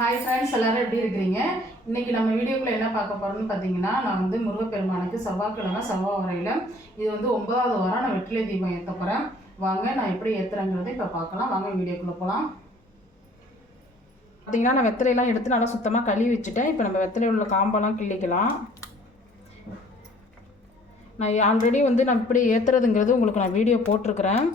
Hi friends எல்லாரும் எப்படி இருக்கிறீங்க? இன்னைக்கு நம்ம வீடியோக்குள்ள என்ன பார்க்க போறோம்னு பார்த்தீங்கன்னா நான் வந்து முருகப்பெருமானுக்கு செவ்வாய்க்கிழமை செவ்வாய் வரையில இது வந்து ஒன்பதாவது வாரம் நான் வெற்றிலை தீபம் ஏற்ற போகிறேன் வாங்க நான் எப்படி ஏற்றுறேங்கிறத இப்போ பார்க்கலாம். வாங்க வீடியோக்குள்ளே போகலாம் பார்த்தீங்கன்னா நான் வெத்தலையெல்லாம் எடுத்து நல்லா சுத்தமாக கழுவி வச்சுட்டேன். இப்போ நம்ம வெத்தலை உள்ள காம்பெல்லாம் கிள்ளிக்கலாம். நான் ஆல்ரெடி வந்து நான் இப்படி ஏற்றுறதுங்கிறது உங்களுக்கு நான் வீடியோ போட்டிருக்கிறேன்.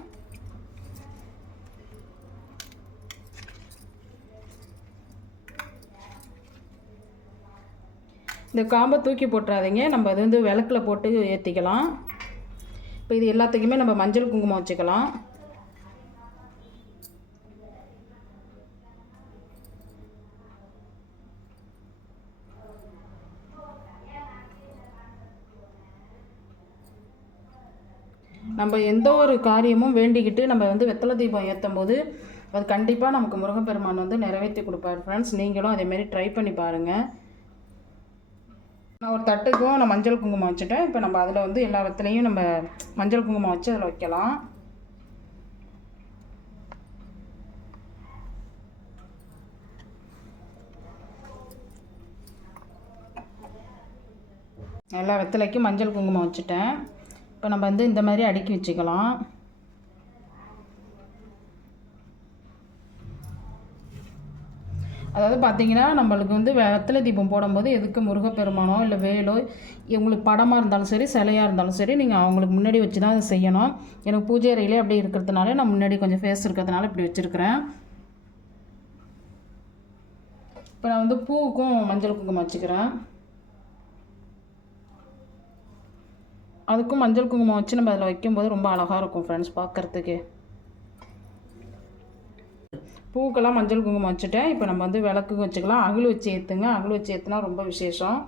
இந்த காம்பை தூக்கி போட்டுறாதீங்க. நம்ம அது வந்து விளக்கில் போட்டு ஏற்றிக்கலாம் இப்போ இது எல்லாத்துக்குமே நம்ம மஞ்சள் குங்குமம் வச்சுக்கலாம். நம்ம எந்த ஒரு காரியமும் வேண்டிக்கிட்டு நம்ம வந்து வெத்தலை தீபம் ஏற்றும் போது அது கண்டிப்பாக நமக்கு முருகப்பெருமான் வந்து நிறைவேற்றி கொடுப்பார். ஃப்ரெண்ட்ஸ் நீங்களும் அதேமாரி ட்ரை பண்ணி பாருங்கள் நான் ஒரு தட்டுக்கும் நான் மஞ்சள் குங்குமம் வச்சுட்டேன். இப்போ நம்ம அதில் வந்து எல்லா வெத்தலையும் நம்ம மஞ்சள் குங்குமம் வச்சு அதில் வைக்கலாம். எல்லா வெத்தலைக்கும் மஞ்சள் குங்குமம் வச்சுட்டேன். இப்போ நம்ம வந்து இந்த மாதிரி அடுக்கி வச்சுக்கலாம். அதாவது பார்த்தீங்கன்னா நம்மளுக்கு வந்து வெத்தலை தீபம் போடும்போது எதுக்கு முருகப்பெருமானோ இல்லை வேலோ உங்களுக்கு படமாக இருந்தாலும் சரி சிலையாக இருந்தாலும் சரி நீங்கள் அவங்களுக்கு முன்னாடி வச்சு தான் அதை செய்யணும். எனக்கு பூஜை அறையிலே அப்படி இருக்கிறதுனால நான் முன்னாடி கொஞ்சம் ஃபேஸ் இருக்கிறதுனால இப்படி வச்சுருக்கிறேன். இப்போ நான் வந்து பூவுக்கும் மஞ்சள் குங்குமம் வச்சுக்கிறேன். அதுக்கும் மஞ்சள் குங்குமம் வச்சு நம்ம அதில் வைக்கும்போது ரொம்ப அழகாக இருக்கும் ஃப்ரெண்ட்ஸ் பார்க்குறதுக்கு பூக்கெல்லாம் மஞ்சள் குங்குமம் வச்சுட்டேன். இப்போ நம்ம வந்து விளக்கு வச்சுக்கலாம். அகல் வச்சு ஏற்றுங்க அகல் வச்சு ஏற்றுனா ரொம்ப விசேஷம்.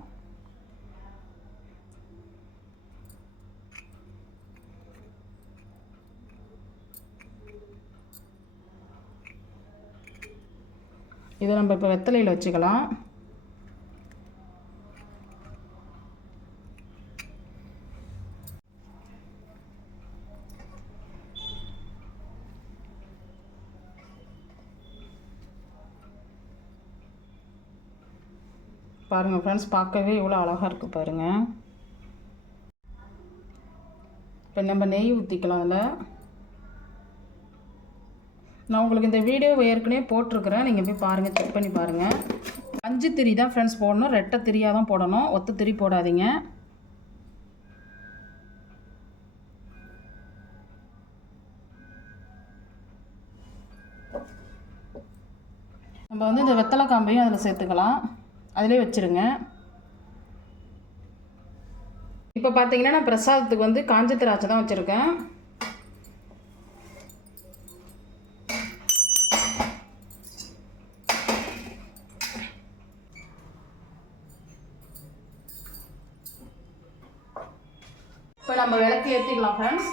இதை நம்ம இப்போ வெத்தலையில் வச்சுக்கலாம். பாருங்கள் ஃப்ரெண்ட்ஸ் பார்க்கவே இவ்வளோ அழகாக இருக்குது பாருங்கள் இப்போ நம்ம நெய் ஊற்றிக்கலாம் அதில். நான் உங்களுக்கு இந்த வீடியோ ஏற்கனவே போட்டிருக்கிறேன். நீங்கள் போய் பாருங்கள் செக் பண்ணி பாருங்கள் அஞ்சு திரி தான் ஃப்ரெண்ட்ஸ் போடணும். ரெட்டை திரியாக தான் போடணும். ஒத்த திரி போடாதீங்க. நம்ம வந்து இந்த வெத்தலை காம்பையும் அதில் சேர்த்துக்கலாம். அதிலே வச்சுருங்க. இப்போ பார்த்தீங்கன்னா நான் பிரசாதத்துக்கு வந்து காஞ்ச திராட்சை தான் வச்சுருக்கேன். இப்போ நம்ம விளக்கு ஏற்றிக்கலாம் ஃப்ரெண்ட்ஸ்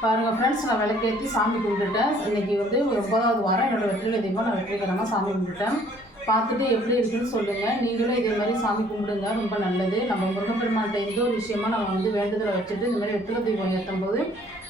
பாருங்கள் ஃப்ரெண்ட்ஸ் நான் விளக்கேற்றி சாமி கும்பிட்டுட்டேன். இன்னைக்கு வந்து ஒரு ஒன்பதாவது வாரம் என்னோடய வெற்றிலை தீபம். நான் வெற்றிகரமாக சாமி கும்பிட்டுட்டேன். பார்த்துட்டு எப்படி இருக்குன்னு சொல்லுங்கள் நீங்களும் இதே மாதிரி சாமி கும்பிடுங்க. ரொம்ப நல்லது. நம்ம முருகப்பெருமான்கிட்ட எந்த ஒரு விஷயமா நம்ம வந்து வேண்டுதலை வச்சுட்டு இந்த மாதிரி வெற்றில தீபம் ஏற்றும் போது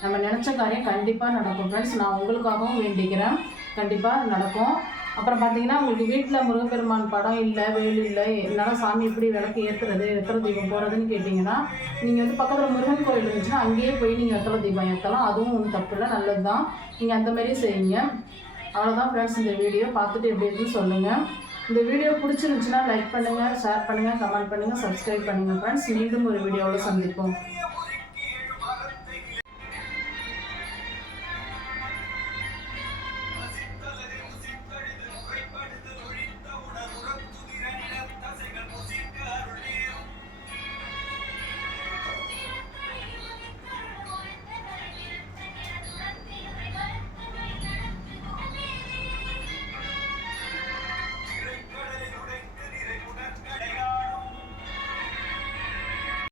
நம்ம நினச்ச காரியம் கண்டிப்பாக நடக்கும். ஃப்ரெண்ட்ஸ் நான் உங்களுக்காகவும் வேண்டிக்கிறேன். கண்டிப்பாக நடக்கும். அப்புறம் பார்த்தீங்கன்னா உங்களுக்கு வீட்டில் முருகப்பெருமான் படம் இல்லை வேலு இல்லை என்னால் சாமி எப்படி விளக்கு ஏற்றுறது எத்தனை தீபம் போகிறதுன்னு கேட்டிங்கன்னா நீங்கள் வந்து பக்கத்தில் முருகன் கோயில் இருந்துச்சுன்னா அங்கேயே போய் நீங்கள் வெத்தலை தீபம் ஏற்றலாம் அதுவும் ஒன்றும் தப்பு இல்லை நல்லது தான் நீங்கள் அந்த மாதிரி செய்யுங்க. அவ்வளோதான் ஃப்ரெண்ட்ஸ் இந்த வீடியோ பார்த்துட்டு எப்படி இருக்குன்னு சொல்லுங்கள் இந்த வீடியோ பிடிச்சிருந்துச்சுன்னா லைக் பண்ணுங்கள் ஷேர் பண்ணுங்கள் கமெண்ட் பண்ணுங்கள் சப்ஸ்கிரைப் பண்ணுங்கள் ஃப்ரெண்ட்ஸ் மீண்டும் ஒரு வீடியோவில் சந்திப்போம்.